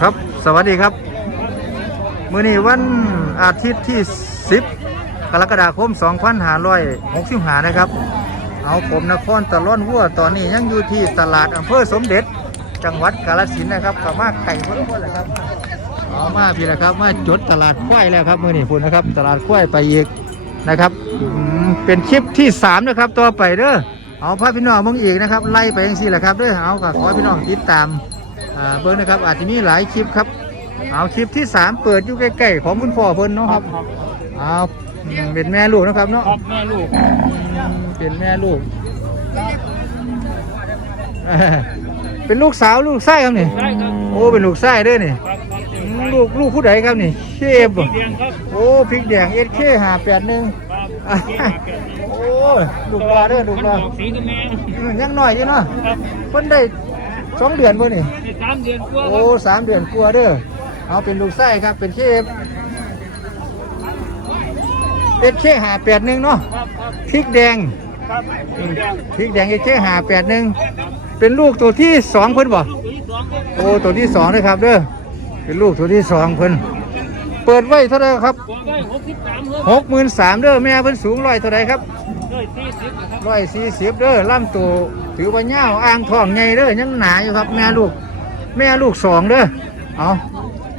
ครับ สวัสดีครับ มื้อนี้วันอาทิตย์ที่ 10 กรกฎาคม 2565 นะครับ เอาผมนครตะล่อนวัวตอนนี้ยังอยู่ที่ตลาดอำเภอสมเด็จ จังหวัดกาฬสินธุ์นะครับกับมาไก่เพิ่มคนแหละครับเอามาพี่ละครับ มาจดตลาดควายแล้วครับมื้อนี้พุ่นนะครับ ตลาดควายไปอีกนะครับ เป็นคลิปที่สามนะครับ ต่อไปเด้อ เอาพาพี่น้องมึงอีกนะครับ ไล่ไปยังสี่แหละครับเด้อเอาก็ขอให้พี่น้องติดตามอ่าเบิ้งนะครับ อาจจะมีหลายคลิปครับเอาคลิปที่สามเปิดอยู่ใกล้ๆของคุณพ่อเพิ่นเนาะครับเอาอืมเป็นแม่ลูกนะครับเนาะครับแม่ลูกเป็นแม่ลูกเอ้อเป็นลูกสาวลูกไส้ครับนี่ได้ครับโอ้เป็นลูกไส้เด้อนี่ครับครับอืมลูกลูกผู้ใดครับนี่ เคบบ่เดียงครับโอ้พริกแดงเอสเคหาแปดหนึ่ง ยลูกปลาเด้อลูกปลามันออกสีกับแม่อืมยังน้อยอยู่เนาะครับเพิ่นได้สองเดือนบ่นี่ในสามเดือนกว่าคโอ้รับสามเดือนกลัวาเด้อ เอาเป็นลูกไส้ครับ เป็นเคฟเป็นเคหาแปดหนึ่งเนาะครับครับพริกแดงครับเดียงพริกแดงเคหาแปดหนึ่งเป็นลูกตัวที่สองเพิ่นบ่ลูกที่สองครับโอ้ตัวที่สองเลยครับเด้อ เป็นลูกตัวที่สองเพิ่น เปิดไว้เท่าไหรครับตัวได้หกสิบสามครับหกหมื่นสามเด้อแม่เพิ่นสูงร้อยเท่าไหรครับ ด้วยสี่สิบนะครับร้อยสี่สิบเด้อล่ำตัวถือว่าเงาวอ่างท้องใหญ่เด้อยังหนาอยู่ครับ แม่ลูก แม่ลูกสองเด้อเอา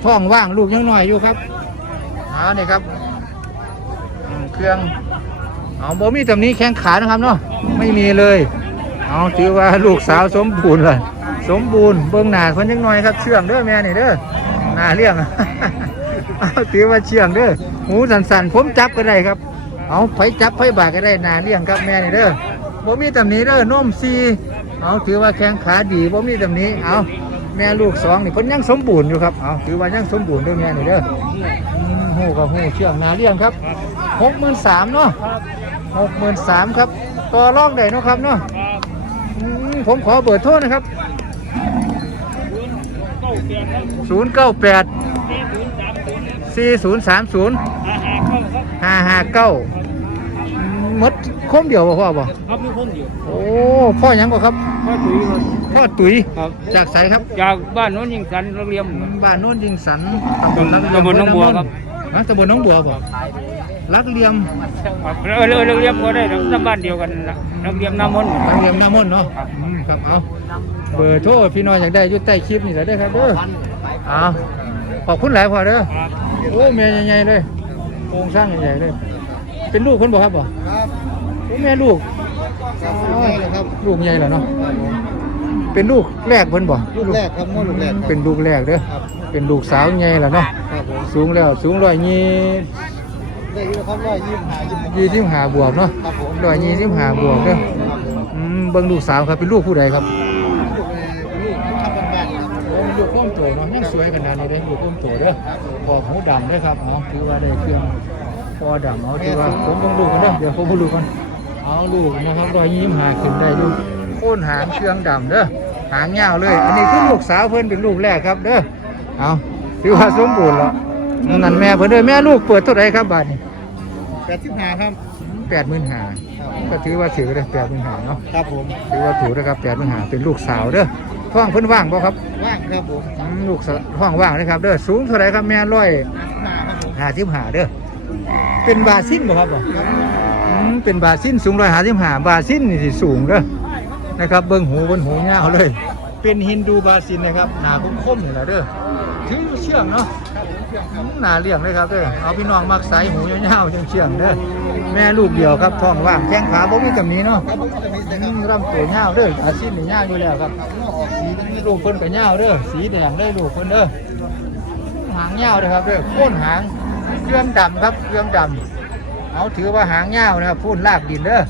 ท้องว่างลูกยังหน้อยอยู่ครับเอานี่ครับเครื่องเอาบ่มีตำหนี้แข้งขานะครับเนาะไม่มีเลยเอาถือว่าลูกสาวสมบูรณ์เลยสมบูรณ์เบิ่งหน้าเพิ่นยังหน้อยครับเชื่องเด้อแม่นี่เด้อหน้าเลี้ยงเอาถือว่าเชื่องเด้อหูสั่นผมจับก็ได้ครับ เอาไผจับไผบาก็ได้นาเลี้ยงครับแม่นี่เด้อบ่มีตำหนี้เด้อนมซีเอาถือว่าแข้งขาดีบ่มีตำหนี้เอาแม่ลูกสองนี่เพิ่นยังสมบูรณ์อยู่ครับเอาถือว่ายังสมบูรณ์ด้อแม่นี่เด้อหูกับหูเชื่องนาเลี้ยงครับหกหมื่นสามเนาะหกหมื่นสามครับต่อรองได้เนาะครับเนาะผมขอเบอร์โทรนะครับศูนย์เก้าแปดสี่ศูนย์สามศูนย์ สี่ศูนย์สามศูนย์อาหารเข้าครับห้าห้าเก้ามดคมเดียวบ่พ่อบ่ครับมีคนอยู่โอ้พ่อหยังบ่ครับพ่อตุ๋ยครับพ่อตุ๋ยครับจากไสครับ จากบ้านโน้นยิงสันโรงเรียนบ้านโน้นยิงสันตำบลลักตำบลหนองบัวครับ ฮะตำบลหน้องบัวบ่ลักเหลี่ยมครับเออเออโรงเรียนก็ได้น้ำบ้านเดียวกันนะโรงเรียนน้ำมนต์ลักเหลี่ยมหน้ามนต์เนาะอืมครับเอาเบอร์โทรพี่น้อยอยากได้อยู่ใต้คลิปนี่แหละเด้อครับเด้อเอาขอบคุณหลายพ่อเด้อครับโอ้แม่ใหญ่ๆเลย โครงสร้างใหญ่ๆเลย เป็นลูกคนบ่ครับบ่ครับโอ้แม่ลูกครับลูกแรกเลยครับลูกใหญ่แล้วเนาะเป็นลูกแรกเพิ่นบ่ลูกแรกครับง้อลูกแรกครับเป็นลูกแรกเด้อครับเป็นลูกสาวใหญ่แล้วเนาะครับผมสูงแล้วสูงร้อยยี่ได้อยู่ครับร้อยยี่สิบห้ายี่สิบหกยี่สิบห้าบวกเนาะครับผมร้อยยี่สิบห้าบวกเด้อครับผมอืมเบิ่งลูกสาวครับเป็นลูกผู้ใดครับ ลูกเลยเป็นลูกทำบ้านๆครับ โอ้ ลูกก้มโตเนาะยังสวยขนาดนี้เด้อลูกก้มโตเด้อพอหูดำเด้อครับอ๋อถือว่าได้เครื่องพอดำเอาถือว่าผมเบิ่งลูกกันเด้อเดี๋ยวผมเบิ่งลูกกันเอาลูกนะครับร้อยยี่สิบห้าขึ้นได้ลูกโค่นหางเครื่องดำเด้อหางยาวเลย อันนี้คือลูกสาวเพิ่นเป็นลูกแรกครับเด้อเอาถือว่าสมบูรณ์แล้วนั่นแม่เพิ่นเด้อแม่ลูกเปิดเท่าไหร่ครับบาทนี้แปดสิบห้าครับแปดหมื่นห้าก็ถือว่าถือเลยแปดหมื่นห้าเนาะครับผมถือว่าถูกนะครับแปดหมื่นห้าเป็นลูกสาวเด้อ ท้องเพิ่นว่างบ่ครับว่างครับผมอืมลูกสาวท้องว่างนะครับเด้อสูงเท่าไหรครับแม่ร้อยห้าครับผมห้าสิบห้าเด้อเป็นบาซินบ่ครับบ่อืมเป็นบาซินสูงร้อยห้าสิบห้าบาซินนี่สิสูงเด้อนะครับเบิ่งหูเบิ่งหูยาวเลย เป็นฮินดูบาซินนะครับหน้าคมๆนี่แหละเด้อถือเชื่องเนาะอืมหน้าเลี้ยงเลยครับเด้อเอาพี่น้องมักใสหูยาวๆเชื่องๆเด้อแม่ลูกเดียวครับท้องว่างแข้งขาบ่มีตำหนี้เนาะ ครับผมจะมีแต่คอืรับมรำตัวเงาวเด้ออาชีพนี่เงาวอยู่แล้วครับง้อออกสีเป็น ลูกเพิ่นก็เงาวเด้อสีแดงเด้ลูกเพิ่นเด้อหางเงาวเด้อครับเด้อโค่นหางเครื่องดำครับเครื่องดำเอาถือว่าหางเงาวนะครับพูนลากดินเด้อ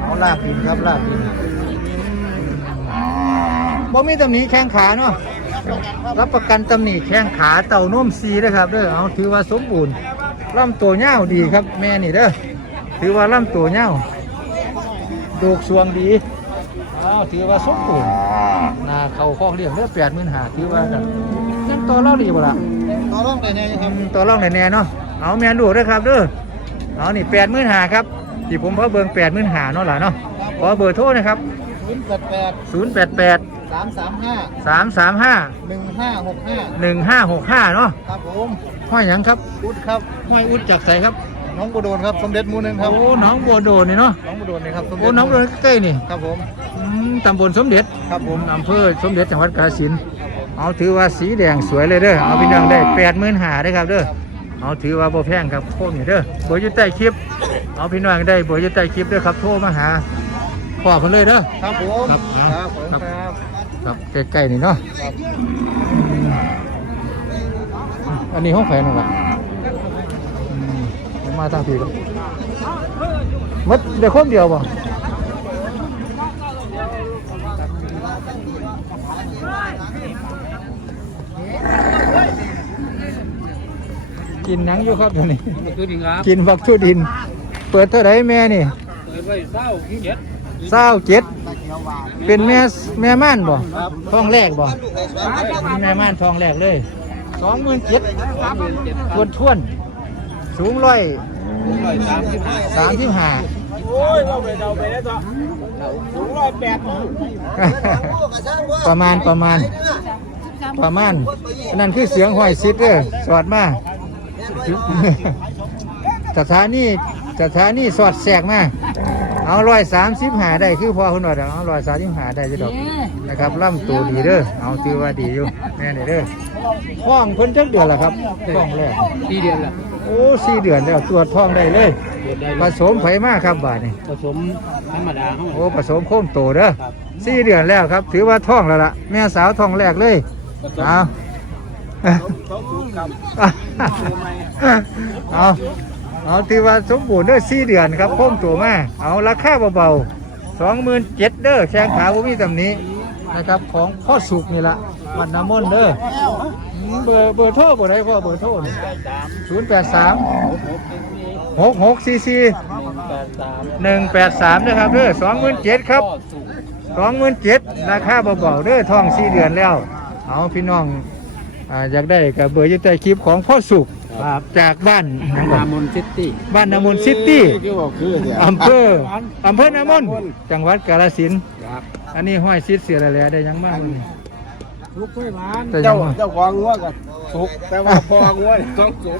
เอาลากดินครับลากดินบ่มีตำหนิแข้งขาเนาะรับประกันตำหนิแข้งขาเต่านุ่มซีนะครับเด้อเอาถือว่าสมบูรณ์ลำตัวเงาดีครับ แม่นี่เด้อถือว่าลำตัวเงาดูกสวงดี อ้าวถือว่าสมบูรณ์นาเขาคอกเลี้ยงเลือแปดหมื่นหาถือว่ากันยังต่อรองดีบ่ล่ะต่อรองได้แน่ครับอืมต่อรองแน่ๆเนาะเอาแมนดูด้วยครับเด้อเอานี่แปดหมื่นหาครับที่ผมพอเบิ่งแปดหมื่นหาเนาะล่ะเนาะขอเบอร์โทรนะครับศศูนย์แปดแปดศูนย์แปดแปดสามสามห้าสามสามห้าหนึ่งห้าหกห้าหนึ่งห้าหกห้าเนาะครับผมห้อยหยังครับอุดครับห้อยอุดจากใสครับน้องบัวโดนครับสมเด็จหมูหนึงครับโอ้หน้องบัวโดนนี่เนาะน้องบัวโดนนี่ครับสมโอ้เด็จหน้องบัวโดนใกล้ๆนี่ครับผมอืม ตำบลสมเด็จครับผมอำเภอสมเด็จจังหวัดกาฬสินธุ์เอาถือว่าสีแดงสวยเลยเด้อเอาพี่น้องได้แปดหมื่นหาได้อครับเด้อเอาถือว่าบ่แพงครับพวกนี้เด้อเบอร์อยู่ใต้คลิป เอาพี่น้องได้เบอร์อยู่ใต้คลิปเด้อครับโทรมาหาพ่อเพิ่นเลยเด้อครับผมครับครับผมครับครับครับใกล้ๆนี่เนาะอันนี้ห้องแฝงนั่นแหละอืมมาทางพี่ครับมัดเดี๋ยวคนเดียวบ่ กินหนังอยู่ครับเดี๋ยวนี้คือดีครับกินบักทุดิน เปิดเท่าไหรแม่นี่เปิดไว้เศร้าขี้เกียจเศร้าเจ็ดเป็นแม่แม่ม่านบ่ท้องแรกบ่แม่ม่านท้องแรกเลยสองหมื่นเจ็ดทวนทวนๆสูงร้อยร้อยสามสิบห้าสามสิบห้า โอ้ยเอาไปเอาไปแล้วจ้ะสูงร้อยแปดประมาณประมาณ ประมาณอันนั่นคือเสียงห้อยซิดเด้อสอดมา สถานีสถานีสอดแสกมาเอาร้อยสามสิบหาได้คือพอคุณว่าเอาร้อยสามสิบหาได้จะดอกนะครับล่ำตัวดีเด้อเอาตือว่าดีอยู่แม่นี่เด้อท้องเพิ่นจักเดือนละครับท้องแรกสี่เดือนละโอ้สี่เดือนแล้วตรวจท้องได้เลยเดือนได้ผสมไผมากครับบาดนี่ผสมธรรมดาเข้ามาโอ้ผสมโค้มโตเด้อสี่เดือนแล้วครับ ถือว่าท้องแล้วล่ะแม่สาวท้องแรกเลยเอา เขาสูงครับเอาเอาถือว่าสมบูรณ์เด้อสี่เดือนครับโค้มตัวมาเอาราคาเบาๆสองหมื่นเจ็ดเด้อแข้งขาบ่มีตำหนี้นะครับของพ่อสุกนี่ละวันน้ำมนต์เด้อเบอร์เบอร์โทรบ่ได้พ่อเบอร์โทรศูนย์แปดสามหกหกสี่สี่หนึ่งแปดสามนะครับเด้อสองหมื่นเจ็ดครับสองหมื่นเจ็ดราคาเบาๆเด้อทองสี่เดือนแล้ว เอาพี่น้อง อ่าอยากได้กับเบอร์อยึดใต้คลิปของพ่อสุกจากบ้านหยังก่อนนามนซิตี้บ้านนามนซิตี้ที่บอกคือเนี่ยอำเภออำเภอนามนจังหวัดกาฬสินธุ์ครับอันนี้ห้อยซิดเสียแล้วแหละได้หยังมากเลยลูกกล้วยหวานแต่ยัเจ้างว่าเจ้าของงัวกันสุกแต่ว่าพองัวนี่ต้องสุก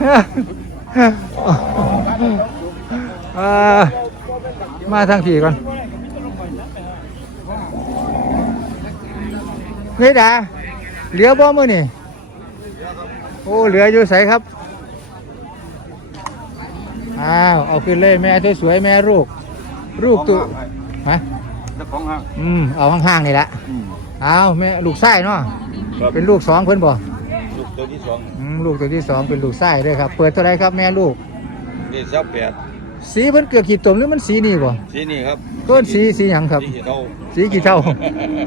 เอ่อมาทางผีก่อนเฮ้ยดาเหลือบ่มือนี่ โอ้เหลืออยู่ใสครับ อ้าว เอาขึ้นเลยแม่สวยๆแม่ลูก ลูกตัวฮะเจ้าของห้างอืมเอาห่างๆนี่แหละเอาแม่ลูกไส้เนาะครับเป็นลูกสองเพิ่นบ่ลูกตัวที่สองอืมลูกตัวที่สองเป็นลูกไส้ด้วยครับ เปิดเท่าไรครับแม่ลูก นี่สับแปดสีเพิ่นเกลือขีดตมหรือมันสีนี่บ่ที่นี่ครับต้นสีสีหยังครับที่เราสีขีดเท่า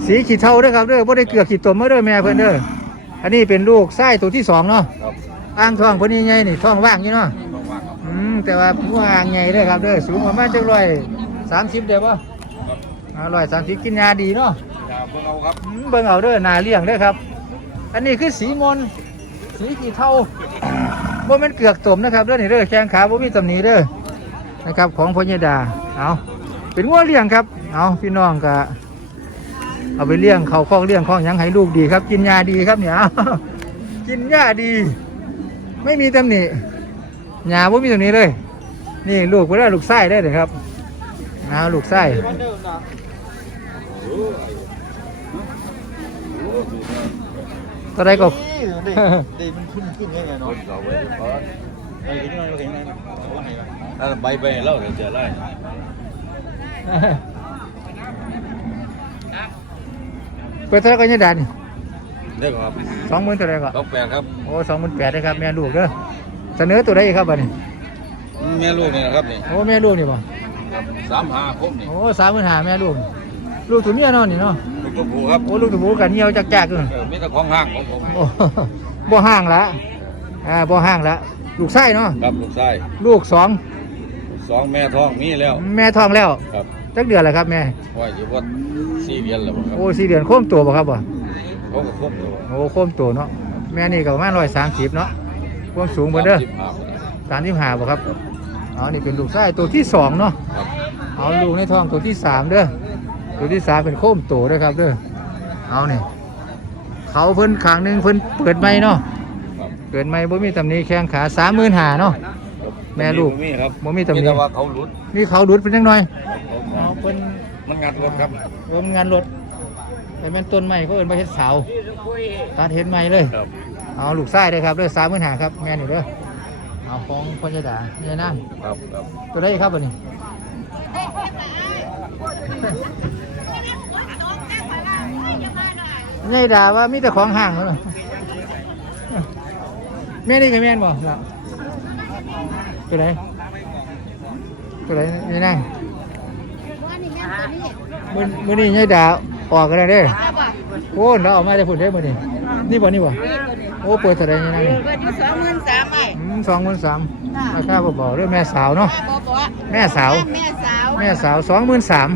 สีขีดเท่าเด้อครับเด้อบ่ได้เกลือขีดตมมาเด้อแม่เพิ่นเด้อ อันนี้เป็นลูกไส้ตัวที่สองเนาะครับอ่างทองเพิ่นนี่ใหญ่นี่ท้องว่างอยู่เนาะต้องว่างครับอืมแต่ว่าผู้อ่างใหญ่เด้อครับเด้อสูงประมาณจักร้อยสามสิบเด้อบ่ครับอ่าร้อยสามสิบกินยาดีเนาะยาพวกเราครับอืมเบิ่งเอาเด้อหนาเลี้ยงเด้อครับ อันนี้คือสีมนสีขีดเท่า บ่แม่นเกลือกตมนะครับเด้อนี่เด้อแข้งขาบ่มีตำหนิเด้อนะครับของพญดาเอาเป็นงัวเลี้ยงครับเอาพี่น้องก็ เอาไปเลี้ยงเขาคอกเลี้ยงคอกหยังให้ลูกดีครับ กินยาดีครับเนี่ยเอากินยาดี ไม่มีตำหนิยาบ่มีตำหนิเลย นี่ลูกเพิ่นได้ลูกไส้ได้เลยครับเอาลูกไส้ตัวใดก็ดีมันขึ้นขึ้นไงเนาะเราไว้เพราะไอ้ที่นี่เราเห็นไงถ้าใบไปเราจะเจอไร เปิดเท่าไหร่ก็ยังดันเด้อครับสองหมื่นตัวใดก็ต้องแปดครับโอ้สองหมื่นแปดได้ครับแม่ลูกเด้อเสนอตัวใดอีกครับบัดนี้แม่ลูกนี่นะครับนี่โอ้แม่ลูกนี่บ่สามห้าครบนี่โอ้สามหมื่นหาแม่ลูกลูกตัวเมียเนอนนี่เนาะลูกตัวผู้ครับโอ้ลูกตัวผู้กันเหี่ยวจักจักๆเลยเออมีแต่ของห้างของผมโอ้บ่ห่างละอ่าบ่ห่างละลูกไส้เนาะครับลูกชายลูกสองสองแม่ท้องมีแล้ว แม่ท้องแล้วครับ จักเดือนแล้วครับแม่ว่าอยู่ว่าสี่เดือนแล้วบ่ครับโอ้สี่เดือนโค้มตัวบ่ครับบ่เขาก็ครบตัวโอ้โค้มตัวเนาะแม่นี่ก็ประมาณร้อยสามสิบเนาะความสูงเบิ่เด้อสามสิบห้าสามสิบห้าบ่ครับอ๋อนี่เป็นลูกไส้ตัวที่สองเนาะครับเอาลูกในท้องตัวที่สามเด้อตัวที่สามเป็นโค้มโตด้วยครับเด้อเอาเนี่ยเขาเพิ่นขางหนึงเพิ่นเปิดไม่เนาะเปิดไม่บ่มีตำหนี้แข้งขาสามหมื่นหาเนาะ แม่ลูก มีครับบ่มีตำหมีนี้แต่ว่าเขาหลุดนี่เขาดุดเป็นจังหน่อยเอาเพิ่นมันงัดรถครับรวมงานรถแต่แม่นต้นใหม่เขาเอิ้นว่าเฮ็ดเสาตัดเฮ็ดใหม่เลย ครับเอาลูกไส้เลยครับเด้อสามหมื่นหาครับแม่นี่เด้อเอาของพ่อใหญ่ดาเนี่ยนั่งครับครับตัวได้ครับวันนี้ใหญ่ด่าว่ามีแต่ของห่างเหรอแม่นี่กับแม่นบ่ครับ ไปไหนไปไหนนี่นั่งมือมือนี่ใหญ่ด่าออกกันแล้วเด้อโอ้เราออกมาจะพูดได้มือนี่นี่บ่นี่บ่โอ้เปิดเท่าไหรนี่นั่งนี่เปิดอยู่สองหมื่นสามไอ้สองหมื่นสามราคาเบาๆเด้วยแม่สาวเนาะบ่บ่แม่สาว แม่สาวแม่สาวสองหมื่นสาม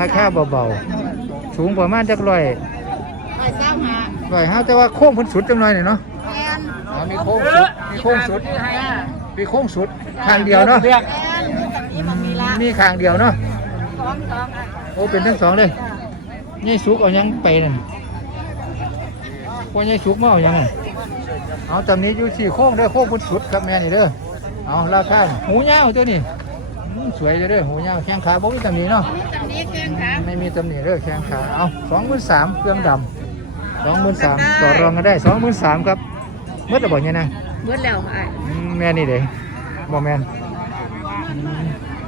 ราคาเบาๆสูงประมาณจักร้อยไอ้สาวหาร้อยห้าแต่ว่าโค้งเพ้นสุดจังหน่อยนี่เนาะแมนอ๋อมีโค้งสุดมีโค้งสุด มีโค้งสุดข้างเดียวเนาะแมนกับนี้มันมีละมีข้างเดียวเนาะสองสองอะโอ้เป็นทั้งสองเลยยี่สุกเอายังไปนั่นว่ายี่สุกมาเอายังนั่นเอาจำนี้อยู่สี่โค้งเด้อโค้งเพ้นสุดครับแม่นี่เด้อเอาราคาหูยาวตัวนี้อืมสวยเลยเด้อหูยาวแข้งขาบ่มีตำหนิเนาะตรงนี้เครื่องขาไม่มีตำหนิเด้อแข้งขา เอาสองหมื่นสามเครื่องดำสองหมื่นสามต่อรองกันได้สองหมื่นสามครับเมื่อตะบอกเนี่ยนะเบิดแล้วไอ้อืมแม่นี่เด้บ่แม่นอืม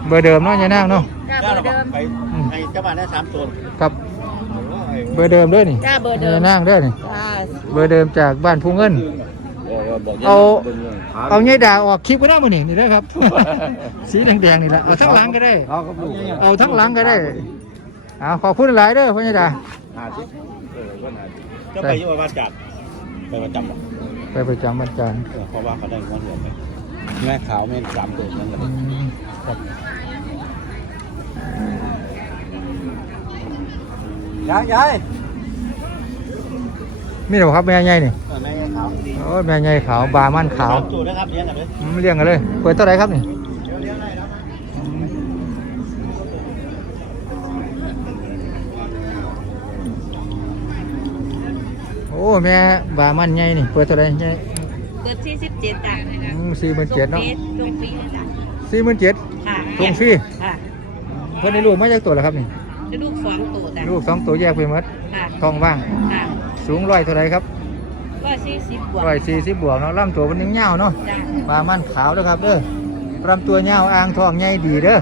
เบอร์เดิมเนาะยายนางเนาะจ้าเบอร์เดิม ไปให้เจ้าบ้านได้สามตัวครับ เบอร์เดิมเด้วยนี่จ้าเบอร์เดิม ยายนางเด้อนี่ จ้าเบอร์เดิมจากบ้านภูเงิน เอา เอายายดาออกคลิปก็ได้มื้อนี่นี่เด้อครับ สีแดงๆนี่แหละเอาทั้งหลังก็ได้เอาครับลูกเอาทั้งหลังก็ได้เอาขอบคุณหลายเด้อพ่อยายดา ห้าสิบเออก็ห้าสิบก็ไปอยุ่งบ้านจัดไปประจำอะ ไปประจำวันจันทร์เออเพราะว่าเขาได้เงินเดือนไปแม่ขาวแม่สามตัวนั่นแหละอืมครับยายยายมีหรอครับแม่ใหญ่นี่แม่ขาวโอ้ยแม่ใหญ่ขาวบามันขาวสามตัวนะครับเลี้ยงกันเลยอืมเลี้ยงกันเลยเปิดเท่าไหรครับนี่ เลี้ยงได้ครับ โอ้แม่บามันใหญ่นี่เปิดเท่าไหรใหญ่เปิดที่สิบเจ็ดจ้ะสี่หมื่นเจ็ดเนาะลงฟรีเลยจ้ะสี่หมื่นเจ็ดค่ะลงฟรีค่ะเพิ่นได้ลูกมาจากตัวแล้วครับนี่จะลูกสองตัวจ้ะลูกสองตัวแยกไปหมดค่ะท้องว่างค่ะสูงร้อยเท่าไหรครับก็สี่สิบบวกร้อยสี่สิบบวกเนาะลำตัวมันยังเงาวเนาะจ้ะบามันขาวเด้อครับเด้อลำตัวเงาวอ่างทองใหญ่ดีเด้อ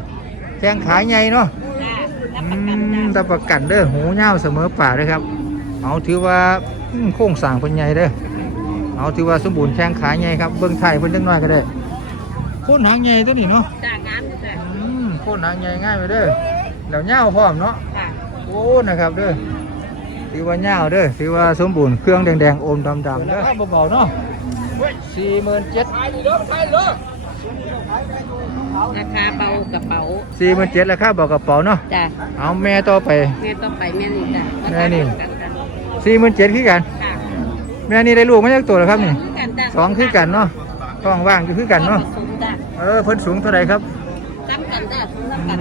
แข้งขาใหญ่เนาะจ้ะรับอืประกันจ้ะมรับประกันเด้อหูเงาวเสมอป่าเลยครับเอาถือว่าอืม โค้งสร้างเป็นใหญ่เด้อเอาถือว่าสมบูรณ์แข้งขาใหญ่ครับเบิ้งไทยเพิ่นจังน้อยก็ได้โค่นหางใหญ่ตัวนี้เนาะจ้ะงามอยู่จ้ะอืมโค่นหางใหญ่ง่ายไปเด้อแล้วเงาวพร้อมเนาะค่ะโอ้นะครับเด้อถือว่าเงาวเด้อถือว่าสมบูรณ์เครื่องแดงๆอมดำๆเด้อเบาๆเนาะสี่หมื่นเจ็ดราคาเบากระเป๋าสี่หมื่นเจ็ดราคาบอกกระเป๋าเนาะจ้ะเอาแม่ต่อไปแม่ต้องไปแม่นี่จ้ะแม่นี่ประกันจ้ะ สี่หมื่นเจ็ดคือกัน ค่ะแม่นี่ได้ลูกมาจากตัวแล้วครับนี่กันจ้ะสองคือกันเนาะท้องว่างอยู่คือกันเนาะผสมจ้ะเออเพิ่นสูงเท่าไหร่ครับซ้ำกันจ้ะสูงซ้ำกัน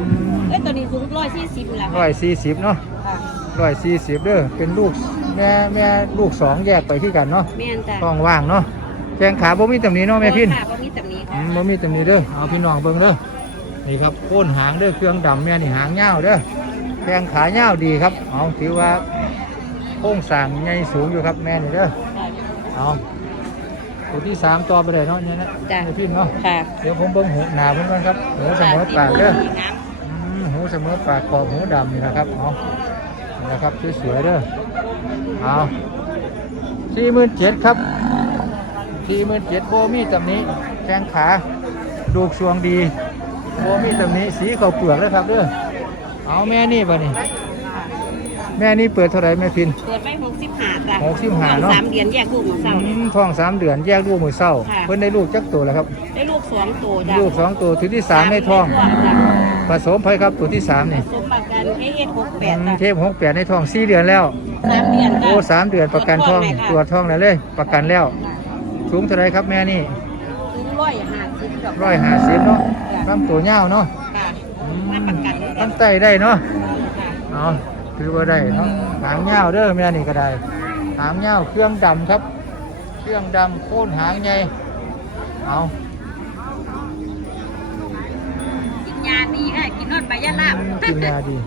เอ้ยตัวนี้สูงร้อยสี่สิบแล้วร้อยสี่สิบเนาะค่ะร้อยสี่สิบเด้อเป็นลูกแม่แม่ลูกสองแยกไปคือกันเนาะแม่นจ้ะท้องว่างเนาะแข้งขาบ่มีตำหนิเนาะแม่พินค่ะบ่มีตำหนิอืค่ะมบ่มีตำหนิเด้อเอาพี่น้องเบิ่งเด้อนี่ครับโค่นหางเด้อเครื่องดำแม่นี่หางยาวเด้อแข้งขายาวดีครับเอาถือว่า โค้งสร้างใหญ่สูงอยู่ครับแม่นี่เด้อเอาตัวที่สามต่อไปเลยเนาะเนี่ยนะจ้ะแม่พินเนาะค่ะเดี๋ยวผมเบิ่งหูหนาเพิ่นก่อนครับหูเสมอปากเด้องามอืมหูเสมอปากขอบหูดำนี่นะครับเอานี่นะครับสวยๆเด้อเอาสี่หมื่นเจ็ดครับสี่หมื่นเจ็ดโบมีตำหนี้แข้งขาดูกสวงดีโบมีตำหนี้สีเขาวเปลือกเลยครับเด้อเอาแม่นี่ป่ะนี่ แม่นี่เปิดเท่าไหร่แม่พิน เปิดไว้หกสิบห้าจ้ะหกสิบห้าเนอะ สามเดือนแยกลูกของเศร้า อืมท้องสามเดือนแยกลูกมือเศร้า ค่ะ เพิ่นได้ลูกจักตัวแล้วครับ ได้ลูกสองตัวจ้ะลูกสองตัวถือที่สามในท้องจ้ะผสมไปครับตัวที่สามนี่สมประกันเอเอหกแปดอืมจ้ะเทพหกแปดในท้องสี่เดือนแล้ว สามเดือนจ้ะโอ้สามเดือนประกันท้องตรวจท้องแล้วเลย ประกันแล้ว สูงเท่าไรครับแม่นี่ถึงร้อยห้าสิบดอกร้อยห้าสิบเนาะลำตัวเงาวเนาะค่ะอืมมาประกันลำไตได้เนาะ ค่ะ เอา ถือว่าได้เนาะหางเงาวเด้อแม่นี่ก็ได้ หางเงาวเครื่องดำครับ เครื่องดำโค่นหางใหญ่เอากินยาดีค่ะกินนอดใบยาลาบกินยาดี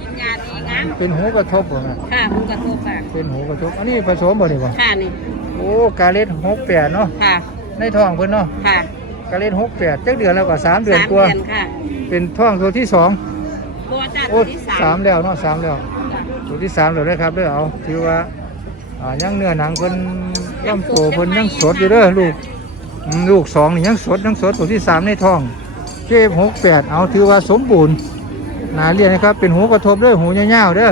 กินยาดีงั้นเป็นหูกระทบบ่แม่ค่ะคุณกระทบค่ะเป็นหูกระทบอันนี้ผสมบ่นี่บ่ค่ะนี่โอ้กาเล็ดหกแปดเนาะค่ะ ในท้องเพิ่นเนาะค่ะกาเล็ดหกแปดจักเดือนแล้วก็สามเดือนสามกว่าเดือนค่ะเป็นท้องตัวที่สอง ตัวจ้าตัโอ้วที่สามสามแล้วเนาะสามแล้วตัวที่สามแล้วนะครับเด้อเอาถือว่าอ่ายังเนื้อหนังเพิ่นย่ำโตเพิ่นยังสดอยู่เด้อลูกอืมลูกสองนี่ยังสดยังสดตัวที่สามในท้องเคฟหกแปดเอาถือว่าสมบูรณ์นาเรียนนะครับเป็นหูกระทบเด้อหูยาวๆเด้อ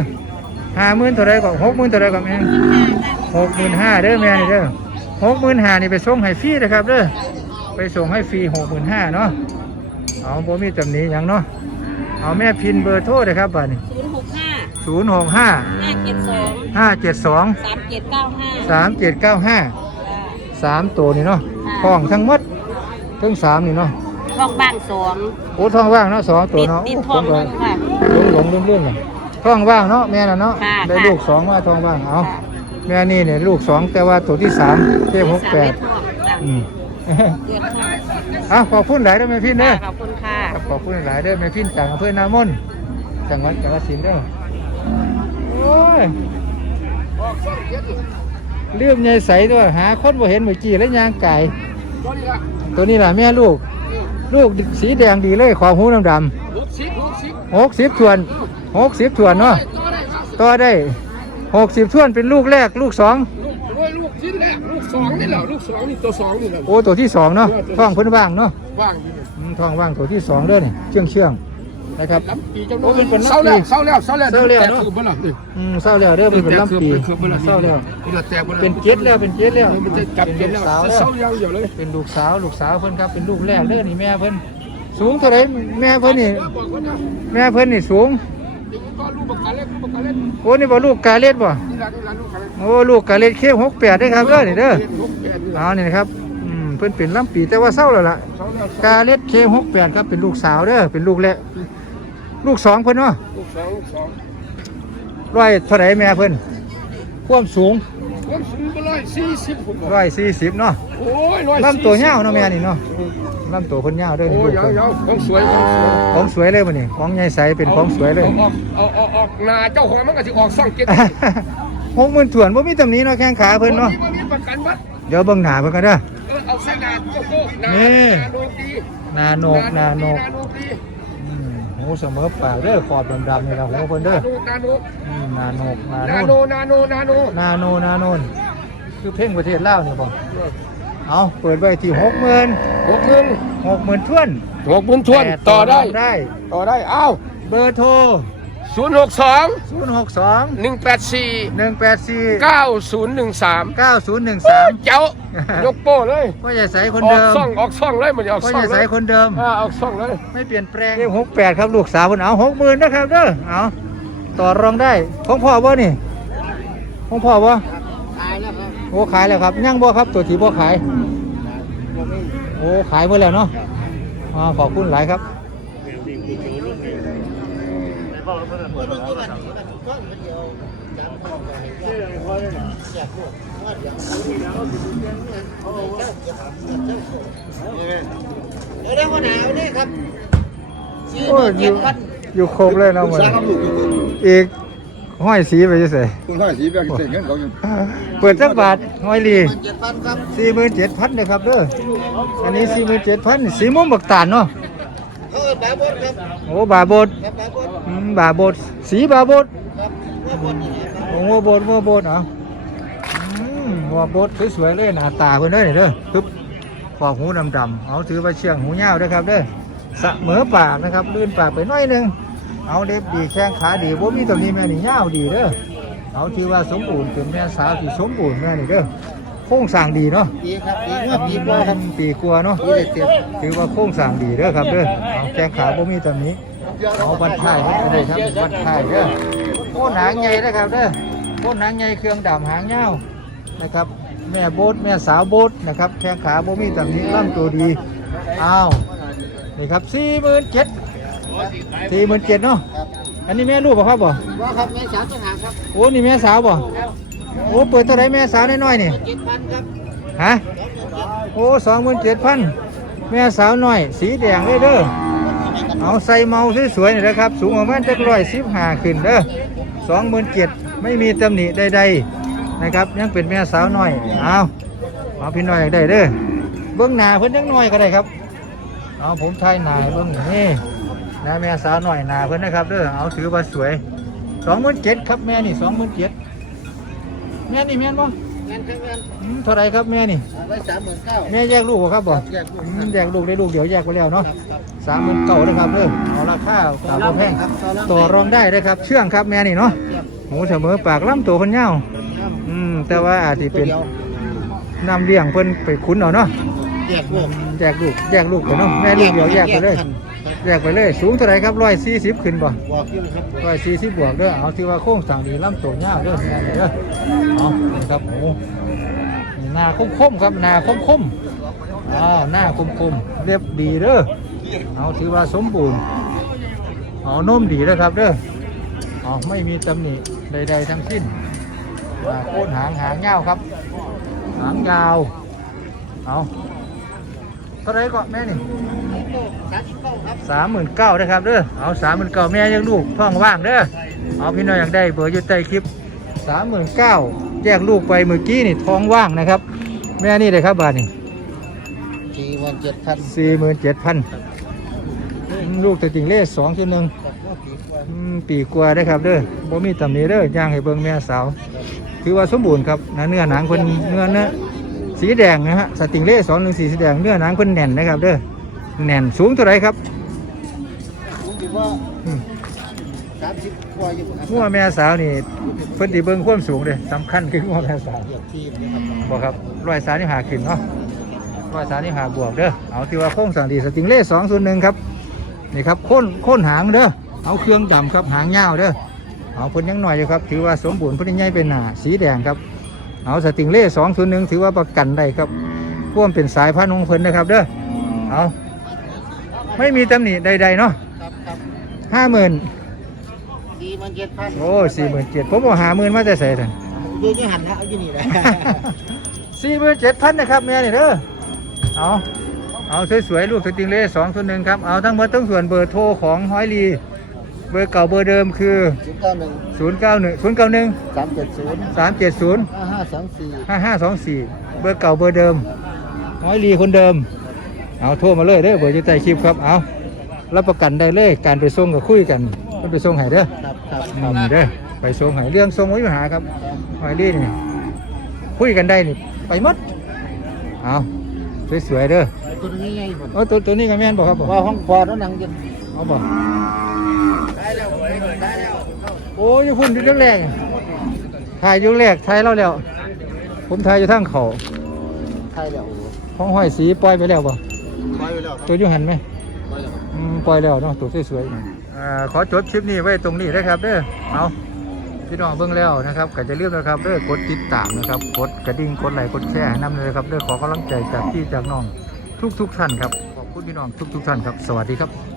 ห้าหมื่นเท่าไรก็หกหมื่นเท่าไรก็แม่หกหมื่นห้าเด้อแม่นี่เด้อหกหมื่นห้านี่ไปส่งให้ฟรีนะครับเด้อไปส่งให้ฟรีหกหมื่นห้าเนาะเอาบ่มีตำหนิหยังเนาะ เอาแม่พินเบอร์โทรเลยครับบัดนี้ศูนย์หกห้าศูนย์หกห้าห้าเจ็ดสองห้าเจ็ดสองสามเจ็ดเก้าห้าสามเจ็ดเก้าห้าสามตัวนี่เนาะท้องทั้งหมดทั้งสามนี่เนาะทองบ้านสองโอ้ท้องว่างเนาะสองตัวติดเนาะติดทองผมนึก็งค่ะหลงหลงเรื่อยๆเลยท้องว่างเนาะแม่น่ะเนาะค่ะได้ค่ะลูกสองมาท้องว่างเอาแม่นี่เนี่ยลูกสองแต่ว่าตัวที่สามเจ็หกแปดสามเม็ทองจ้ะอืมเดือนทองอะขอบคุณหลายเด้อแม่พี่เด้อขอบคุณค่ะครับ ขอบคุณหลายเด้อแม่พี่จากอำเภอนามนจังหวัดกาฬสินธุ์เด้อโอ้ยเลื่อมใหญ่ใสตัวหาคนบ่เห็นเมื่อกี้แล้วยางไก่ตัวนี้ล่ะแม่ลูก ลูกสีแดงดีเลยขอบหูดำดำหกสิบถวนหกสิบถวนเนาะต่อได้หกสิบถวนเป็นลูกแรกลูกสองด้วยลูกที่แรกลูกสองนี่แหละลูกสองนี่ตัวสองนี่แหละโอ้ตัวที่สองเนาะท้องเพิ่นว่างเนาะว่างอยู่นี่อืม ท้องว่างตัวที่สองเด้อนี่เชื่องเชื่องนะครับ ลำปีจังโอ้เป็นคนลำปีเศร้าแล้วเศร้าแล้วเศร้าแล้วเศร้าแล้วแตกเนอะ คือบ่ล่ะนี่อืมเศร้าแล้วเด้อเป็นเป็นลำปีคือบ่ล่ะเศร้าแล้ว นี่ละแตกบ่ล่ะเป็นเจ็ดแล้วเป็นเจ็ดแล้วมันจะจับเป็นเจ็บลูแล้กวสาวแล้วเศร้าอย่างเดียวเลยเป็นลูกสาวลูกสาวเพิ่นครับเป็นลูกแรกเด้อนี่แม่เพิ่นสูงเท่าไหรแม่เพิ่นนี่บอกว่านะแม่เพิ่นนี่สูงนี่ก็ลูกบักกาเล็กลูกบักกาเล็กโอ้นี่บ่ลูกกาเล็ดบ่นี่ละนี่ละลูกกาเล็กโอ้ลูกกาเล็ดเคหกแปดได้อครับเด้อนี่เด้อลูกแปดนี่ละเอานี่นะครับอืม เพิ่นเป็นลำปีแต่ว่าเศร้าแล้วล่ะเศร้าแล้วกาเล็ดเคหกแปดครับเป็นลูกสาวเด้อเป็นลูกแรกลูกสองเพิ่นเนาะลูกสองลูกสองร้อยเท่าไหรแม่เพิ่นความสูงผมสูงไปร้อยสี่สิบผมบอกร้อยสี่สิบเนาะโอ้ยร้อยลำตัวเงาวเนาะแม่นี่เนาะลำตัวเพิ่นเงาวเด้อโอ้นี่ยลูกยาวเพิ่นยาวของสวยของสวยของสวยเลยบ่นี่ของใหญ่ใสเป็นของสวยเลยอาออกเอาเอาออกหนาเจ้าของมันก็สิออกซ่องเก็ตหกหมื่นถ่วนบ่มีตำหนี้เนาะแข้งขาเพิ่นเนาะวันนี้ประกันวัดเดี๋ยวเบิ่งหน้าเพิ่นก็เด้ นี่นาโนกนาโนกหูเสมอปากเด้อขอบดำๆนี่ละหูเพิ่นเด้อนาโนอืมนานกนานาโนโนนนาโนนาโนนาโนนาโนนคือเพ่งประเทศลาวนี่บ่เอาเปิดไว้ที่60,000หกหมื่น60,000ท้วนหกหมื่นทวนต่อได้ได้ ต่อได้ เอ้า เบอร์โทร ศูนย์หกสอง062หนึ่งแปดสี่184เก้าศูนย์หนึ่งสาม9013เจ้ายกโป้เลยพ่อใหญ่ใสคนออเดิกมซ่องออกซ่องเลยมันออกพ่อซ่ใหองญ่ใสเลยคนเดิมอ่าออกซ่องเลยไม่เปลี่ยนแปลงหกแปดครับลูกสาวคนเอาหกหมื่นนะครับเด้อเอาต่อรองได้ของพ่อบ่นี่ของพ่อบ่โอ้ขายแล้วครับยังบ่ครับตัวที่บ่ขาย โอ้ขายหมดแล้วเนาะอ่าขอบคุณหลายครับ โอ้ยอยู่อยู่ครบเลยเนาะมันอีกห้อยสีไปจะใส่คุณพ่อสีแบบเสกเงินเขาอยู่เปิดจักบาทห้อยลีสี่หมื่นเจ็ดพันเลยครับเด้ออันนี้สี่หมื่นเจ็ดพันสีม่วงบักตาลเนาะ โอ้บาโบดอืมบาโบดสีบาโบดโอ้โหโบดโง่โบดเอาอืมหัวโบดสวยๆเลยหน้าตาเพิ่นเด้อนี่เด้อปึ๊บขอบหูดำๆเอาถือว่าเชื่องหูยาวเด้อครับเด้อเสมอปากนะครับลื่นปากไปหน้อยหนึงเอาเด็บดีแข้งขาดีบ่มีตรงนี้แม่นี่ยาวดีเด้อเอาที่ว่าสมบูรณ์เป็นแม่สาวที่สมบูรณ์แม่นี่เด้อ โค้งสร้างดีเนาะปีครับปีเมื่อปีกว่าครับปีกลัวาเนาะปีเด็ดเต็มถือว่าโค้งสร้างดีเด้อครับเด้อเอาแข้งขาบ่มีตอนนี้เอาบันท้ายมันจะได้ครับบันท้ายเด้อโค้นหางใหญ่นะครับเด้อโค้นหางใหญ่เครื่องดำหางยาวนะครับแม่โบดแม่สาวโบดนะครับแข้งขาบ่มีตอนนี้ลำตัวดีอ้าวนี่ครับสี่หมื่นเจ็ดสี่หมื่นเจ็ดเนาะครับออันนี้แม่ลูกบ่ครับบ่ว่าครับแม่สาวจะหาครับโอ้นี่แม่สาวบ่ โอ้เปิดเท่าไหรแม่สาวน้อยๆนี่เจ็ดพันครับฮะโอ้สองหมื่นเจ็ดพันแม่สาวน้อย สีแดงเลยเด้อเอาใส่เมาสวยๆนี่นะครับ สูงประมาณจักร้อยสิบห้าขึ้นเด้อสองหมื่นเจ็ดไม่มีตำหนิใดๆนะครับยังเป็นแม่สาวน้อยเอาเอาพี่น้อยอยากได้เด้อเบื้องหน้าเพิ่นยังน้อยก็ได้ครับเอาผมทายหน้าให้เบื้องนี่หน้าแม่สาวน้อยหน้าเพิ่นนะครับเด้อเอาถือว่าสวยสองหมื่นเจ็ดครับแม่นี่สองหมื่นเจ็ด แม่นี่แม่นบ่งานครับงานอืมเท่าไรครับแม่นี่ไว้สามหมื่นเก้า แม่แยกลูกบ่ครับบ่แยกลูก อืมแยกลูกได้ลูกเดี๋ยวแยกไปแล้วเนาะสามหมื่นเก้านะครับเด้อเอาราคาตามบ่แพงครับต่อรองได้เลยครับ เชื่องครับแม่นี่เนาะหมูเสมอปากลำตัวคนเงาวอืมแต่ว่าอาจจะเป็นน้ำเลี้ยงเพิ่นไปคุ้นเอาเนาะแยกลูกแยกลูกแยกลูกไปเนาะแม่ลูกเดี๋ยวแยกไปเลย แแยกไปเลยสูงเท่าไรครับร้อยสี่สิบขึ้นบ่บอกอยู่ครับร้อยสี่สิบบวกเด้อเอาที่ว่าโค้งสั่งดีลำตัวเงาวเด้อแม่นี่เด้อเอานี่ครับหมูนี่หน้าคมๆครับหน้าคมๆอ้าวหน้าคมคมๆเรียบดีเด้อเอาถือว่าสมบูรณ์เอานมดีนะครับเด้อเอาไม่มีตำหนิใด ๆ ทั้งสิ้นโคนหางหางยาวครับ หางยาวเอา ท่าไหรก็แม่นี่สามสิบเก้าครับสามหมื่นเก้านะครับเด้อเอาสามหมื่นเก้าแม่ยังลูกท้องว่างเด้อเอาพี่น้อยอยากได้เบอร์อยู่ใต้คลิปสามหมื่นเก้าแยกลูกไปเมื่อกี้นี่ท้องว่างนะครับ แม่นี่เลยครับบาทนี่สี่หมื่นเจ็ดพันสี่หมื่นเจ็ดพันลูกตัวจริงเลขสองชิ้นหนึ่งกับว่าปีกว่าอืมปีกว่าได้อครับเด้อบ่มีตำหนิเด้อย่างให้เบิ่งแม่สาว ถือว่าสมบูรณ์ครับนะเนื้อหนังคนเนื้อเนื้อ สีแดงนะฮะสติงเล่สองหนึ่งสีสีแดงเนื้อหนังคนแน่นนะครับเด้อแน่นสูงเท่าไหรครับผมคิดว่าอืมสามสิบกว่าอยู่ครับงัวแม่สาวนี่เพิ่นสิเบิ่งความสูงเลยสำคัญคืองัวแม่สาวเหยียบทีมนะครับบอกครับร้อยสามนี่หาขึ้นเนาะร้อยสามนี่หาบวกเด้อเอาที่ว่าโค้งสั่งดีสติงเล่สองส่วนหนึ่งครับนี่ครับโค้นโค้นหางเด้อเอาเครื่องดำครับหางยาวเด้อเอาเพิ่นยังหน่อยอยู่ครับถือว่าสมบูรณ์เพิ่นยังใหญ่เป็นหนาสีแดงครับ เอาสติงเล่สองส่วนหนึ่งถือว่าประกันได้ครับพ่วมเป็นสายพันธุ์ของเพิ่นนะครับเด้อเอาไม่มีตำหนิใดๆเนาะครับครับห้าหมื่นสี่หมื่นเจ็ดพันโอ้สี่หมื่นเจ็ดผมบอกหาหมื่นมาแต่ใส่ท่านอยู่ที่หันนะเอาอยู่นี่แหละสี่หมื่นเจ็ดพันนะครับแม่นี่เด้อเอาเอาสวยๆลูกสติงเล่สองส่วนหนึ่งครับเอาทั้งหมดทั้งส่วนเบอร์โทรของห้อยลี เบอร์เก่าเบอร์เดิมคือ ศูนย์เก้าหนึ่ง0 9 1 0 9 1 สามเจ็ดศูนย์3 7 0 ห้าห้าสองสี่5 5 2 4 เบอร์เก่าเบอร์เดิมห้อยลีคนเดิม เอาโทรมาเลยเด้อเบอร์อยู่ใต้คลิปครับ เอารับประกันได้เลยการไปส่งก็คุยกันก็ไปส่งให้เด้อครับครับอืมเด้อไปส่งให้เรื่องส่งไว้ปัญหาครับห้อยลีนี่คุยกันได้นี่ไปหมดเอาสวยๆเด้อตัวนี้ไงผมโอ้ตัวตัวนี้ก็แม่นบอกครับบอกว่าห้องพอแล้วนังจะเอาบ อกโอ้ยพุ่นที่แรกๆถ่ายอยู่แรกถ่ายเราแล้ว ผมถ่ายอยู่ทางเขาไทยแล้วของห้อยสีปล่อยไปแล้วบ่ปล่อยไปแล้วตัวอยูหันไหมปล่อยแล้วอืมปล่อยแล้วเนาะตัวสวยๆอ่าขอจบคลิปนี้ไว้ตรงนี้นะครับเด้อเอาพี่น้องเบิ่งแล้วนะครับก็จะเลือกนะครับเด้อกดติดตามนะครับกดกระดิ่งกดไลค์กดแชร์ให้นำเลยครับเด้อขอกำลังใจจากพี่จากน้องทุกๆท่านครับขอบคุณพี่น้องทุกๆท่านครับ สวัสดีครับ